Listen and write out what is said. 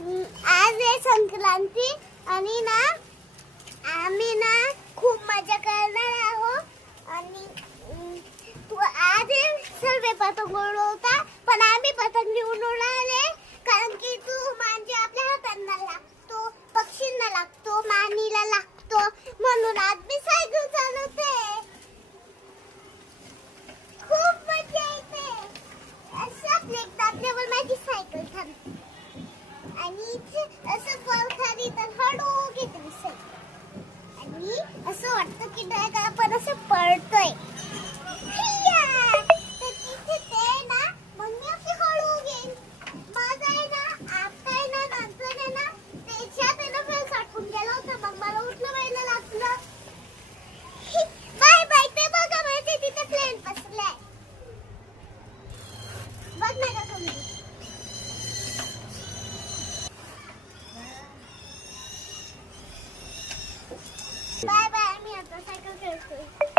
आज आहे संक्रांती आणि ना आम्ही ना खूप मजा करणार आहोत आणि तू आज सर्व पतंग उडवता पण आम्ही पतंग घेऊन उडवले कारण की तू म्हणजे आपल्या हातांना लागतो पक्षींना लागतो मानीला लागतो म्हणून आज मी सायकल चालवते. खूप मजा येते असं प्लेट दाबल्यावर माझी सायकल थांबते आणि असं बॉल खाली तर हळू घेते विसर आणि असं वाटतं की डायरेक्ट आपण असं पळतोय तर तिथे ते ना मग मी अशी हळू घेईन माझा आहे ना आता आहे ना नंतर आहे ना त्याच्यात आहे ना फेल साठून गेला होता मग मला उठलं व्हायला लागलं. बाय बाय ते बघा माहिती तिथे प्लेन बसलाय बघ ना का तुम्ही. बाय बाय मी आता सायकल खेळतोय.